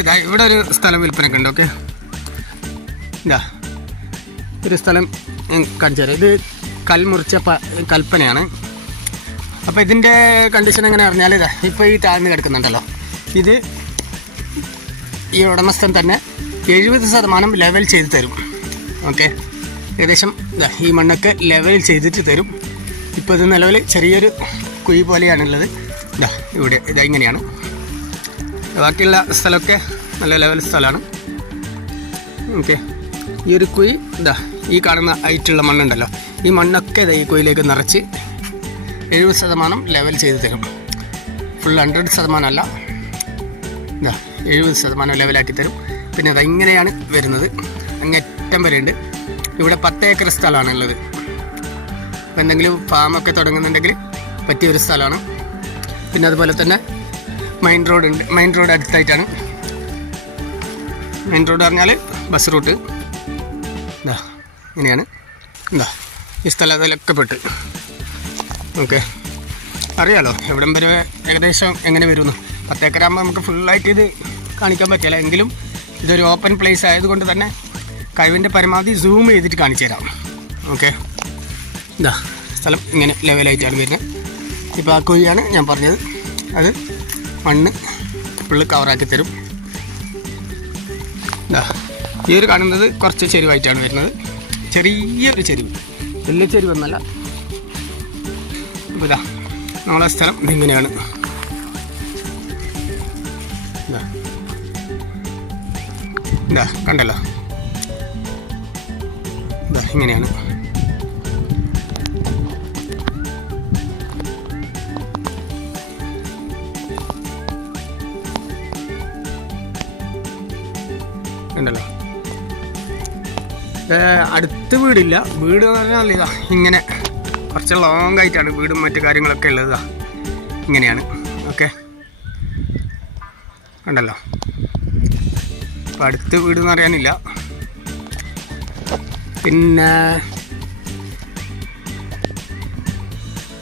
Guys, ഇതാ ഇവിടെ ഒരു സ്ഥലം വിൽപ്പനയൊക്കെ ഉണ്ട്. ഓക്കെ, ഇതാ ഒരു സ്ഥലം കാണിച്ചു തരാം. ഇത് കൽമുറിച്ച കൽപ്പനയാണ്. അപ്പോൾ ഇതിൻ്റെ കണ്ടീഷൻ എങ്ങനെ പറഞ്ഞാൽ ഇതാ ഇപ്പോൾ ഈ താഴ്ന്ന് കിടക്കുന്നുണ്ടല്ലോ, ഇത് ഈ ഉടമസ്ഥൻ തന്നെ 70% ലെവൽ ചെയ്ത് തരും. ഓക്കെ, ഏകദേശം ഇതാ ഈ മണ്ണൊക്കെ ലെവൽ ചെയ്തിട്ട് തരും. ഇപ്പോൾ ഇത് നിലവിൽ ചെറിയൊരു കുഴി പോലെയാണുള്ളത്. ഇതാ ഇവിടെ ഇതാ ഇങ്ങനെയാണ്. ബാക്കിയുള്ള സ്ഥലമൊക്കെ നല്ല ലെവൽ സ്ഥലമാണ്. ഓക്കെ, ഈ ഒരു കുഴി ഇതാ ഈ കാണുന്ന ഹൈറ്റുള്ള മണ്ണുണ്ടല്ലോ, ഈ മണ്ണൊക്കെ ഇതാ ഈ കുഴിയിലേക്ക് നിറച്ച് 70% ലെവൽ ചെയ്ത് തരും. ഫുൾ 100% അല്ല, ഇതാ 70% ലെവലാക്കി തരും. പിന്നെ അത് ഇങ്ങനെയാണ് വരുന്നത്, അങ്ങേറ്റം വരെയുണ്ട്. ഇവിടെ 10 ഏക്കർ സ്ഥലമാണുള്ളത്. അപ്പോൾ എന്തെങ്കിലും ഫാമൊക്കെ തുടങ്ങുന്നുണ്ടെങ്കിൽ പറ്റിയൊരു സ്ഥലമാണ്. പിന്നെ അതുപോലെ തന്നെ മെയിൻ റോഡ് ഉണ്ട്. മെയിൻ റോഡ് അടുത്തായിട്ടാണ്. മെയിൻ റോഡ് പറഞ്ഞാൽ ബസ് റൂട്ട്. എന്താ ഇങ്ങനെയാണ്. എന്താ ഈ സ്ഥലത്തിലൊക്കെ പെട്ട്. ഓക്കെ, അറിയാലോ എവിടം വരെ ഏകദേശം എങ്ങനെ വരുന്നു. 10 ഏക്കറാകുമ്പോൾ നമുക്ക് ഫുള്ളായിട്ട് ഇത് കാണിക്കാൻ പറ്റില്ല. എങ്കിലും ഇതൊരു ഓപ്പൺ പ്ലേസ് ആയതുകൊണ്ട് തന്നെ കഴിവിൻ്റെ പരമാവധി സൂം ചെയ്തിട്ട് കാണിച്ചു തരാം. ഓക്കെ, ഇതാ സ്ഥലം ഇങ്ങനെ ലെവലായിട്ടാണ് വരുന്നത്. ഇപ്പോൾ ആ കുഴിയാണ് ഞാൻ പറഞ്ഞത്, അത് മണ്ണ് ഫുള്ള് കവറാക്കി തരും. ഇതാ ഈ ഒരു കാണുന്നത് കുറച്ച് ചെരുവായിട്ടാണ് വരുന്നത്, ചെറിയൊരു ചെരുവ്, വലിയ ചെരുവൊന്നല്ല. അപ്പോൾ ഇതാ നമ്മളെ സ്ഥലം ഇതിങ്ങനെയാണ്. ഇതാ കണ്ടല്ലോ, ഇതാ ഇങ്ങനെയാണ്. ഉണ്ടല്ലോ, അടുത്ത് വീടില്ല. വീട് എന്ന് പറഞ്ഞാൽ ഇതാ ഇങ്ങനെ കുറച്ച് ലോങ് ആയിട്ടാണ് വീടും മറ്റു കാര്യങ്ങളൊക്കെ ഉള്ളത്. ഇതാ ഇങ്ങനെയാണ്. ഓക്കെ, ഉണ്ടല്ലോ. അപ്പോൾ അടുത്ത് വീട് എന്ന് പറയാനില്ല. പിന്നെ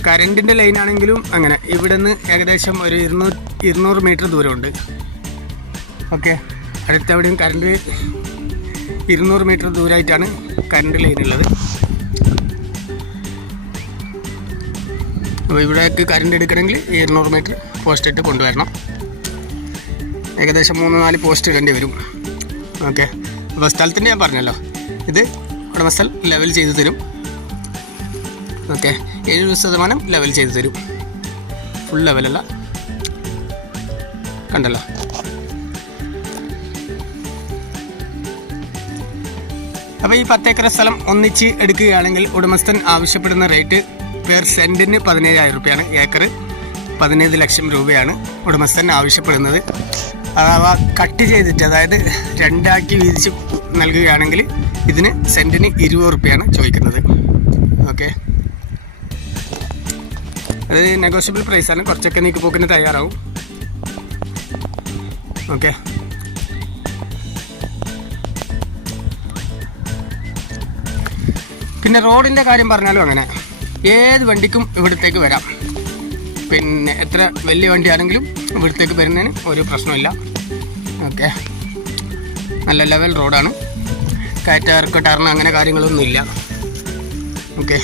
കറണ്ടിൻ്റെ ലൈനാണെങ്കിലും അങ്ങനെ ഇവിടെ നിന്ന് ഏകദേശം ഒരു 200 മീറ്റർ ദൂരമുണ്ട്. ഓക്കെ, അടുത്തെവിടെയും കറണ്ട് 200 മീറ്റർ ദൂരമായിട്ടാണ് കറണ്ട് ലൈനുള്ളത്. അപ്പോൾ ഇവിടേക്ക് കറണ്ട് എടുക്കണമെങ്കിൽ 200 മീറ്റർ പോസ്റ്റ് ഇട്ട് കൊണ്ടുവരണം. ഏകദേശം 3-4 പോസ്റ്റ് ഇടേണ്ടി വരും. ഓക്കെ, അപ്പോൾ സ്ഥലത്തിൻ്റെ ഞാൻ പറഞ്ഞല്ലോ, ഇത് ഉടമസ്ഥൻ ലെവൽ ചെയ്ത് തരും. ഓക്കെ, 70% ലെവൽ ചെയ്ത് തരും. ഫുൾ ലെവലല്ല, കണ്ടല്ലോ. അപ്പോൾ ഈ 10 ഏക്കർ സ്ഥലം ഒന്നിച്ച് എടുക്കുകയാണെങ്കിൽ ഉടമസ്ഥൻ ആവശ്യപ്പെടുന്ന റേറ്റ് പെർ സെൻറ്റിന് 17,000 രൂപയാണ്. ഏക്കർ 15 ലക്ഷം രൂപയാണ് ഉടമസ്ഥൻ ആവശ്യപ്പെടുന്നത്. അഥവാ കട്ട് ചെയ്തിട്ട്, അതായത് 2 ആക്കി വീതിച്ച് നൽകുകയാണെങ്കിൽ ഇതിന് സെൻറ്റിന് 20 രൂപയാണ് ചോദിക്കുന്നത്. ഓക്കെ, അത് നെഗോഷ്യബിൾ പ്രൈസാണ്. കുറച്ചൊക്കെ നീക്കുപോക്കിന് തയ്യാറാവും. ഓക്കെ, പിന്നെ റോഡിൻ്റെ കാര്യം പറഞ്ഞാലും അങ്ങനെ ഏത് വണ്ടിക്കും ഇവിടത്തേക്ക് വരാം. പിന്നെ എത്ര വലിയ വണ്ടിയാണെങ്കിലും ഇവിടത്തേക്ക് വരുന്നതിന് ഒരു പ്രശ്നമില്ല. ഓക്കെ, നല്ല ലെവൽ റോഡാണ്. കയറ്റ ടർന്ന് അങ്ങനെ കാര്യങ്ങളൊന്നുമില്ല. ഓക്കെ,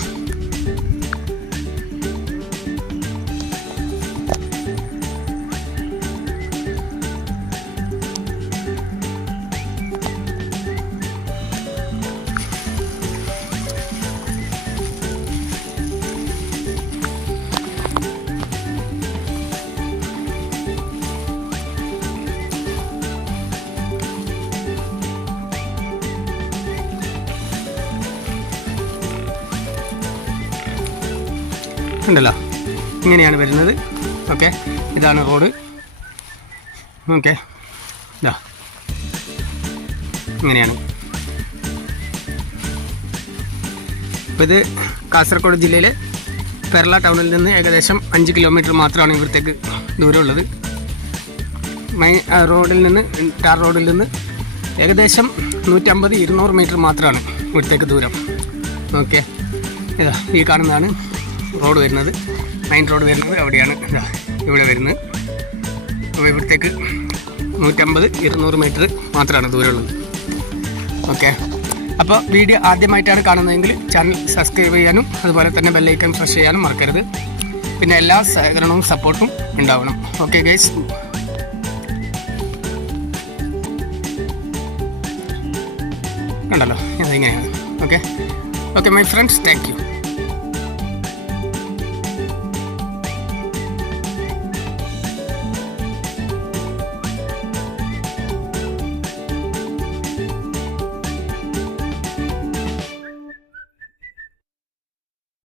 ഉണ്ടല്ലോ, ഇങ്ങനെയാണ് വരുന്നത്. ഓക്കെ, ഇതാണ് റോഡ്. ഓക്കെ, ഇതാ ഇങ്ങനെയാണ്. ഇപ്പോൾ ഇത് കാസർഗോഡ് ജില്ലയിലെ പെർള ടൗണിൽ നിന്ന് ഏകദേശം 5 കിലോമീറ്റർ മാത്രമാണ് ഇവിടത്തേക്ക് ദൂരമുള്ളത്. റോഡിൽ നിന്ന്, ടാർ റോഡിൽ നിന്ന് ഏകദേശം 150-200 മീറ്റർ മാത്രമാണ് ഇവിടത്തേക്ക് ദൂരം. ഓക്കെ, ഇതാ ഈ കാണുന്നതാണ് റോഡ് വരുന്നത്. മെയിൻ റോഡ് വരുന്നത് അവിടെയാണ്, ഇവിടെ വരുന്നത്. അപ്പോൾ ഇവിടത്തേക്ക് 150-200 മീറ്റർ മാത്രമാണ് ദൂരമുള്ളത്. ഓക്കെ, അപ്പോൾ വീഡിയോ ആദ്യമായിട്ടാണ് കാണുന്നതെങ്കിൽ ചാനൽ സബ്സ്ക്രൈബ് ചെയ്യാനും അതുപോലെ തന്നെ ബെല്ലൈക്കൺ പ്രസ് ചെയ്യാനും മറക്കരുത്. പിന്നെ എല്ലാ സഹകരണവും സപ്പോർട്ടും ഉണ്ടാവണം. ഓക്കെ ഗൈസ്, കണ്ടല്ലോ ഇതിങ്ങനെയാണ്. Okay my friends, thank U.